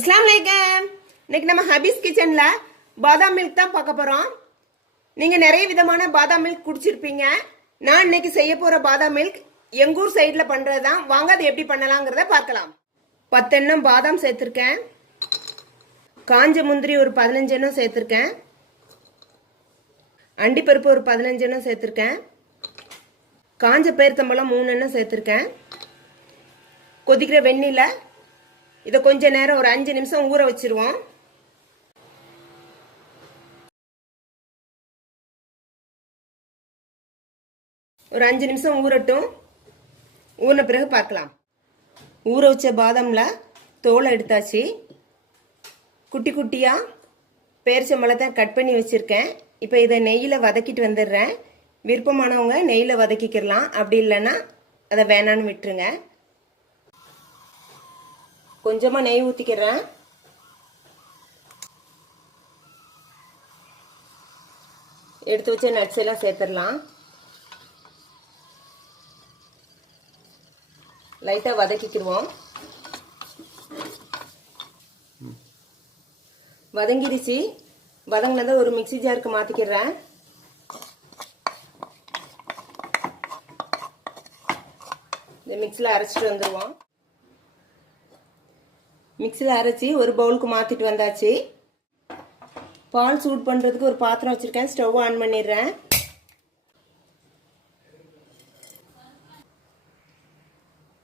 அஸ்லாம் வலைக்கம் இன்னைக்கு நம்ம ஹபீஸ் கிச்சனில் பாதாம் மில்க் தான் பார்க்க போகிறோம் நீங்கள் நிறைய விதமான பாதாம் மில்க் குடிச்சிருப்பீங்க. நான் இன்னைக்கு செய்ய போகிற பாதாம் மில்க் எங்கூர் ஊர் பண்ணுறது தான். வாங்க அதை எப்படி பண்ணலாங்கிறத பார்க்கலாம். பத்தெண்ணம் பாதாம் சேர்த்துருக்கேன். காஞ்ச முந்திரி ஒரு பதினஞ்சு எண்ணம் சேர்த்துருக்கேன் அண்டிப்பருப்பு ஒரு பதினஞ்சு எண்ணம் சேர்த்துருக்கேன். காஞ்ச பேர்த்தம்பழம் மூணு எண்ணம் சேர்த்துருக்கேன். கொதிக்கிற வெந்நில இதை கொஞ்ச நேரம் ஒரு அஞ்சு நிமிஷம் ஊற வச்சிருவோம். ஒரு அஞ்சு நிமிஷம் ஊறட்டும். ஊறின பிறகு பார்க்கலாம். ஊற வச்ச பாதம்ல தோலை எடுத்தாச்சு. குட்டி குட்டியாக பேரிச்சம்பழத்தை கட் பண்ணி வச்சுருக்கேன். இப்போ இதை நெய்யில் வதக்கிட்டு வந்துடுறேன். விருப்பமானவங்க நெய்யில் வதக்கிக்கிறலாம் அப்படி இல்லைன்னா அதை வேணான்னு விட்டுருங்க. கொஞ்சமாக நெய் ஊற்றிக்கிறேன் எடுத்து வச்ச நட்ஸ் எல்லாம் சேர்த்துடலாம். லைட்டாக வதக்கிக்கிடுவோம். வதங்கிடுச்சு வதங்கினதை ஒரு மிக்சி ஜாருக்கு மாற்றிக்கிறேன் இந்த மிக்சியில் அரைச்சிட்டு வந்துடுவோம் மிக்சியில் அரைச்சி ஒரு பவுலுக்கு மாற்றிட்டு வந்தாச்சு. பால் சூட் பண்ணுறதுக்கு ஒரு பாத்திரம் வச்சுருக்கேன். ஸ்டவ் ஆன் பண்ணிடுறேன்.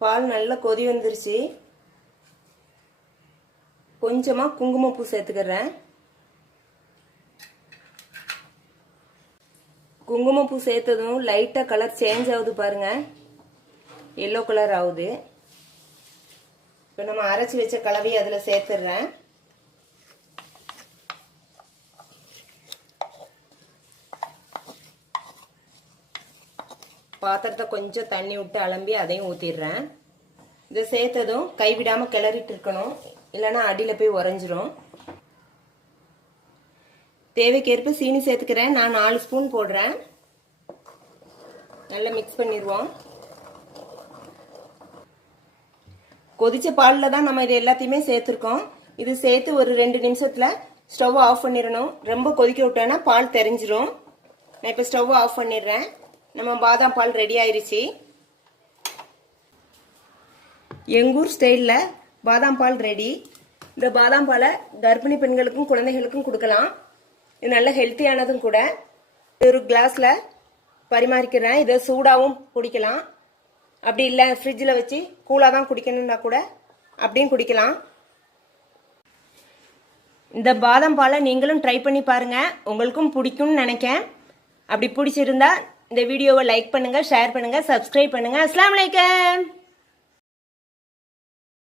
பால் நல்லா கொதி வந்துருச்சு. கொஞ்சமாக குங்குமப்பூ சேர்த்துக்கிறேன். குங்குமப்பூ சேர்த்ததும் லைட்டாக கலர் சேஞ்ச் ஆகுது பாருங்கள் எல்லோ கலர் ஆகுது. இப்போ நம்ம அரைச்சி வச்ச கலவையை அதில் சேர்த்துடுறேன் பாத்திரத்தை கொஞ்சம் தண்ணி விட்டு அலம்பி அதையும் ஊற்றிடுறேன் இதை சேர்த்ததும் கைவிடாமல் கிளறிட்டு இருக்கணும். இல்லைன்னா அடியில் போய் உறைஞ்சிரும். தேவைக்கேற்ப சீனி சேர்த்துக்கிறேன். நான் நாலு ஸ்பூன் போடுறேன். நல்லா மிக்ஸ் பண்ணிடுவோம். கொதிச்ச பாலில் தான் நம்ம இது எல்லாத்தையுமே சேர்த்துருக்கோம். இது சேர்த்து ஒரு ரெண்டு நிமிஷத்தில் ஸ்டவ் ஆஃப் பண்ணிடணும். ரொம்ப கொதிக்க விட்டோன்னா பால் தெரிஞ்சிரும். நான் இப்போ ஸ்டவ் ஆஃப் பண்ணிடுறேன். நம்ம பாதாம் பால் ரெடி ஆயிடுச்சு எங்கூர் ஸ்டைலில் பாதாம் பால் ரெடி இந்த பாதாம் பாலை கர்ப்பிணி பெண்களுக்கும் குழந்தைகளுக்கும் கொடுக்கலாம். இது நல்ல ஹெல்த்தியானதும் கூட. ஒரு கிளாஸில் பரிமாறிக்கிறேன். இதை சூடாகவும் குடிக்கலாம். அப்படி இல்லை ஃப்ரிட்ஜில் வச்சு கூலாக தான் குடிக்கணும்னா கூட அப்படியும் குடிக்கலாம். இந்த பாதாம் பாலை நீங்களும் ட்ரை பண்ணி பாருங்கள் உங்களுக்கும் பிடிக்கும்னு நினைக்கேன். அப்படி பிடிச்சிருந்தா இந்த வீடியோவை லைக் பண்ணுங்கள் ஷேர் பண்ணுங்கள் சப்ஸ்கிரைப் பண்ணுங்கள் அஸ்லாம் வலைக்கம்